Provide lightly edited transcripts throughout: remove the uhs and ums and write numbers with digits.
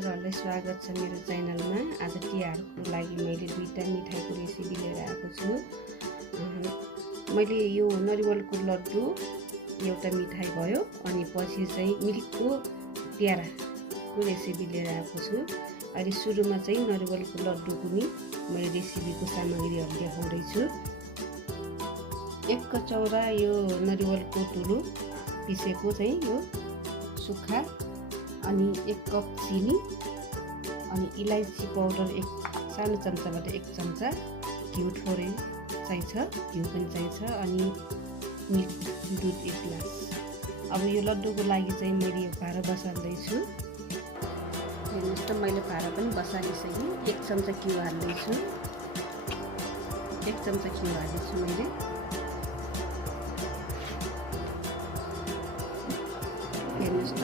हजुरहरूलाई स्वागत छ मेरो च्यानलमा। आज तिहारको लागि मैले दुईटा मिठाईको रेसिपी लिएर आएको छु। मैले यो नरिवलको लड्डु एउटा मिठाई भयो, अनि पछि चाहिँ मिल्कको प्याराको रेसिपी लिएर आएको छु। अहिले सुरुमा चाहिँ नरिवलको लड्डुको नि मैले रेसिपीको सामग्रीहरू देखाउँदैछु। 1 कचौरा यो नरिवलको तुलो पिसेको चाहिँ यो सुक्खा, अनि 1 कप चिनी, अनि इलायची पाउडर 1 सानो चम्चाबाट 1 चम्चा, घिउ थोरै चाहिन्छ, घिउ पनि चाहिन्छ, अनि मिल्क दुध 1 ग्लास। अब यो लड्डुको लागि चाहिँ मैले यो भाँडा बसाल्दैछु। हेर्नुहोस् त, मैले भाँडा पनि बसालिसकेँ। 1 चम्चा घिउ हाल्दैछु, 1 चम्चा घिउ हालेछु मैले। हेर्नुहोस् त,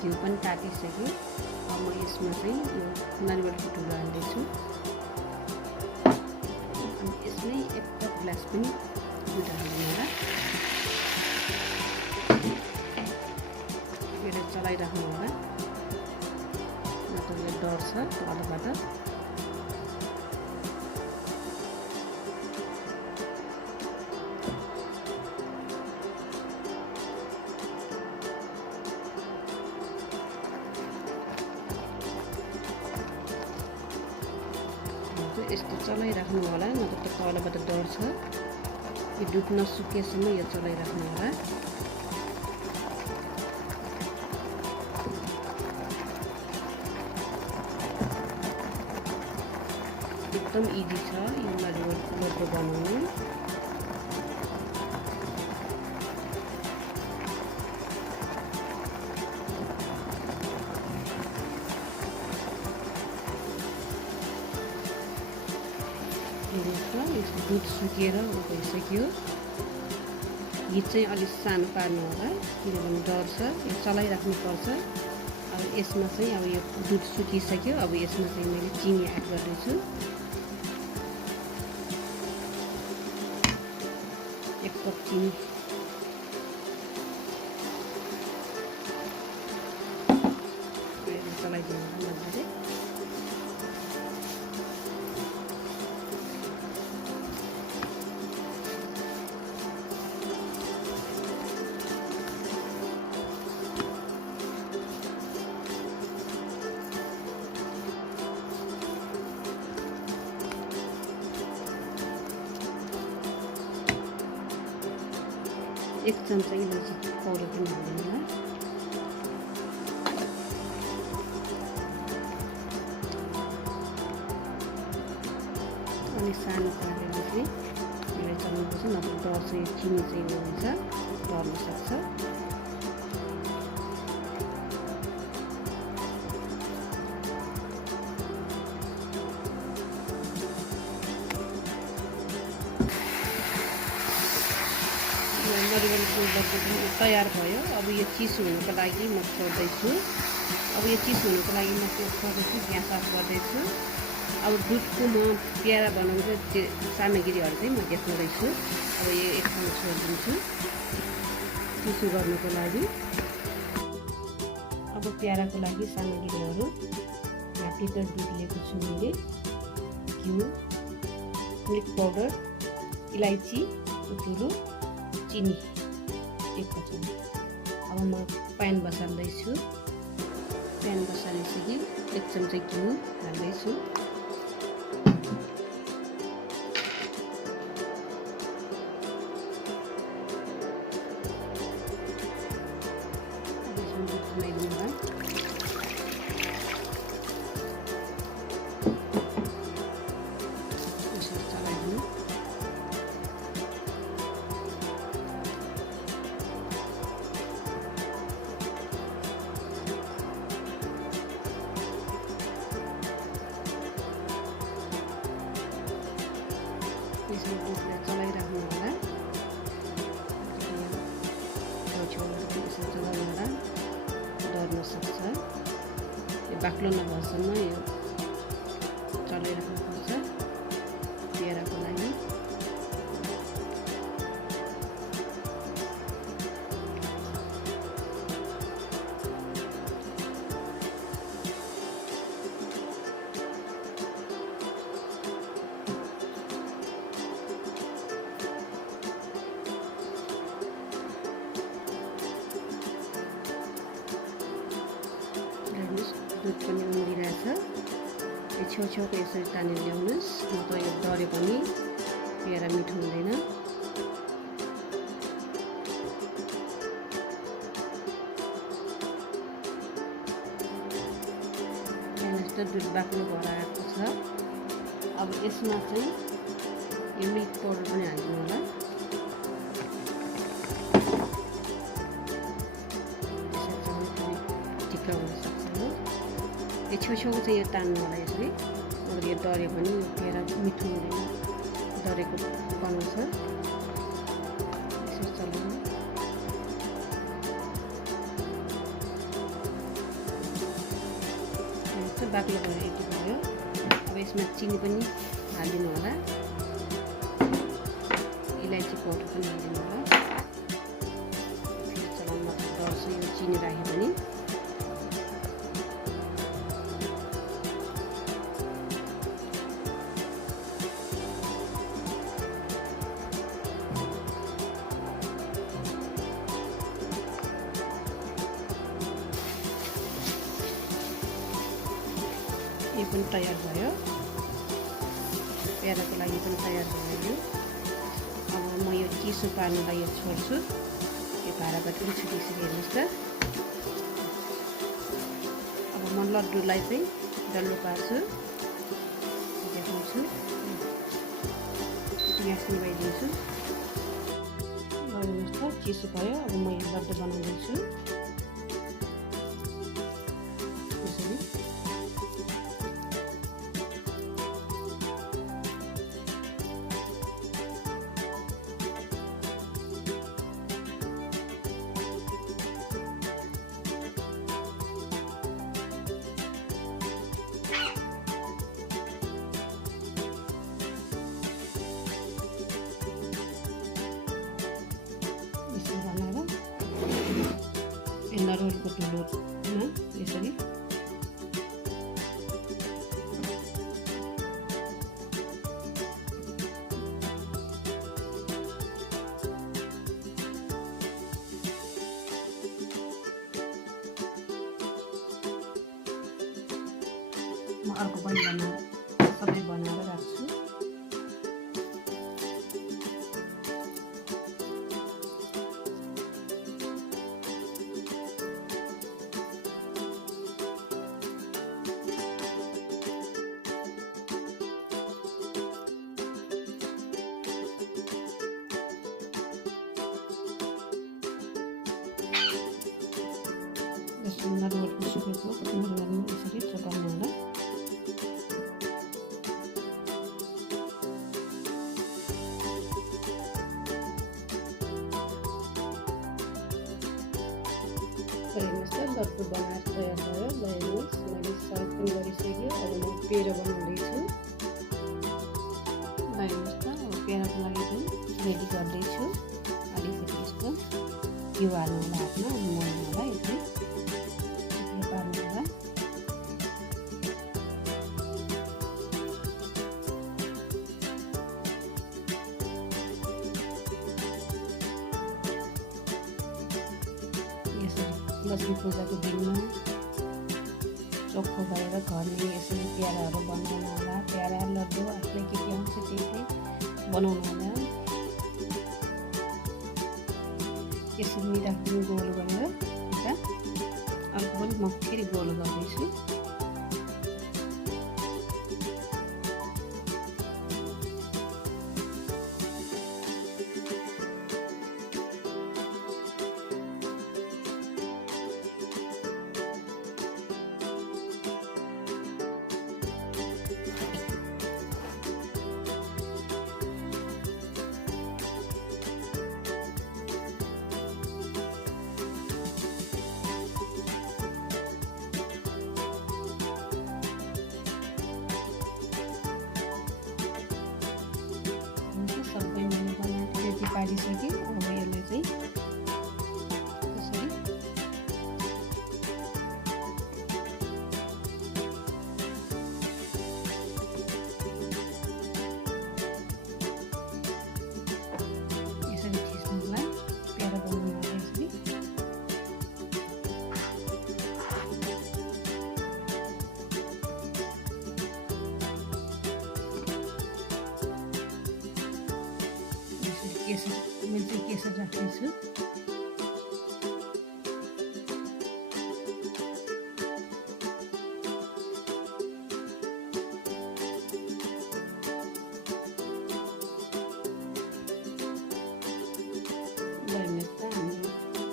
घिउ पनि तातिसक्यो। अब म यसमा चाहिँ यो नरिवलको ठुलो हाल्दैछु, अनि यसमै 1 कप ग्लास पनि दुध हाल्नु होला। यसलाई चलाइराख्नु होला, नत्र यो डढ्छ तलबाट। यस्तो चलाइराख्नु होला, नत्र त तलबाट डढ्छ। यो दुध नसुकेसम्म यो चलाइराख्नु होला। एकदम इजी छ यो नरिवलको लड्डु बनाउनु। यसको दुध सुकेर गइसक्यो। हिट चाहिँ अलिक सानो पार्नु होला, किनभने डढ्छ। यो चलाइराख्नुपर्छ। अब यसमा चाहिँ अब यो दुध सुकिसक्यो। अब यसमा चाहिँ मैले चिनी एड गर्दैछु, 1 कप चिनी। चलाइदिनु होला मजाले। एक चम्चा इलायची पाउडर पनि हाल्नु होला। अनि सानो पारेर चाहिँ यसलाई चलाउनुपर्छ, नत्र डढ्छ। यो चिनी चाहिँ हुन्छ, डढ्न सक्छ। नरिवलको लड्डु तयार भयो। अब यो चिसो हुनुको लागि म छोड्दैछु। अब यो चिसो हुनुको लागि म छोड्दैछु, ग्यास अफ गर्दैछु। अब दुधको म प्यारा बनाउँछु त्यो सामग्रीहरू चाहिँ म देखाउँदैछु। अब यो एक ठाउँमा छोडिदिन्छु चिसो गर्नुको लागि। अब प्याराको लागि सामग्रीहरू 1/2 लिटर दुध लिएको छु मैले, घिउ, मिल्क पाउडर, इलायची ठुलो, चिनी 1 चम्चा। अब म प्यान बसाल्दैछु। प्यान बसालिसकेँ, 1 चम्चा घिउ हाल्दैछु। बनाइदिनु होला। यसरी चलाइदिनु। यसरी दुधलाई चलाइराख्नु होला। छेउछाउबाट पनि यसरी चलाउनु होला, डढ्न सक्छ। यो बाक्लो नभएसम्म यो चलाइराख्नुपर्छ प्याराको लागि। दुध पनि उम्लिरहेछ। यो छेउछेउको यसरी तानेर ल्याउनुहोस्, नत्र यो डरे पनि पेडा मिठो हुँदैन। दुध बाक्लो भएर आएको छ। अब यसमा चाहिँ यो मिल्क पाउडर पनि हालिदिनु होला। टिक्का हुन सक्छ हो। यो छेउछेउको चाहिँ यो तान्नु होला यसरी, अगर यो डरे पनि यो पेडा मिठो हुँदैन, डरेको बनाउँछ। यसरी चलाउनु। बाक्लो भएर यति भयो। अब यसमा चिनी पनि हालिदिनु होला, इलायची पाउडर पनि हालिदिनु होला। फेरि चलाउनु डर्छ यो चिनी राख्यो भने। यो पनि तयार भयो, पेडाको लागि पनि तयार भयो। अब म यो चिसो पार्नलाई यो छोड्छु। यो भाँडाबाट पनि छुटिसक्यो, हेर्नुहोस् त। अब म लड्डुलाई चाहिँ डल्लो पार्छु, देखाउँछु। ग्यास निभाइदिन्छु। हेर्नुहोस् त, चिसो भयो। अब म यो लड्डु बनाउँदैछु। नरिवलको धुलोमा यसरी म अर्को पनि सबै बनाएर राख्छु। नरिवलको सुकेको नरिवल यसरी चपाउनु होला। हेर्नुहोस् त, लड्डु बनाएर तयार भयो। ल हेर्नुहोस्, मैले सर्भ पनि गरिसक्यो। अब म पेडा बनाउँदैछु। ल हेर्नुहोस् त, अब पेडाको लागि पनि रेडी गर्दैछु। अलिकति यस्तो घिउ हाल्नु होला हातमा, मोल्नु होला। यसरी पार्नु होला। यसरी लक्ष्मी पूजाको दिनमा चोखो भएर घरले यसरी प्याराहरू बनाउनु होला। प्यारा लड्डु आफूले के आउँछ त्यही बनाउनु होला। यसरी मिठाई गोल गरेर अर्को पनि म फेरि गोल गर्दैछु। पारिसकेँ। अब यसलाई चाहिँ यसरी थिच्नु होला। प्यारा बनाउनु होला। यसरी केसर मैले चाहिँ केसर राख्दैछु।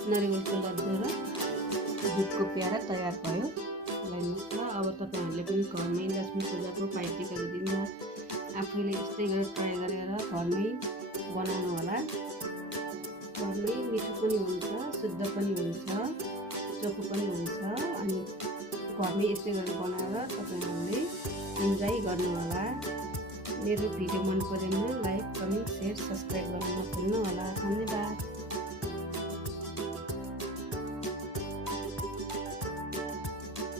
नरिवलको लड्डु र दुधको पेडा तयार भयो। हेर्नुहोस् न, अब तपाईँहरूले पनि घरमै लक्ष्मी पूजाको पाइटिकाको दिनमा आफैले यस्तै गरेर ट्राई गरेर घरमै बनाउनु होला। घरमै मिठो पनि हुन्छ, शुद्ध पनि हुन्छ, चोखो पनि हुन्छ। अनि घरमै यस्तै गरेर बनाएर तपाईँहरूले इन्जोय गर्नु होला। मेरो भिडियो मन परेमा लाइक, कमेन्ट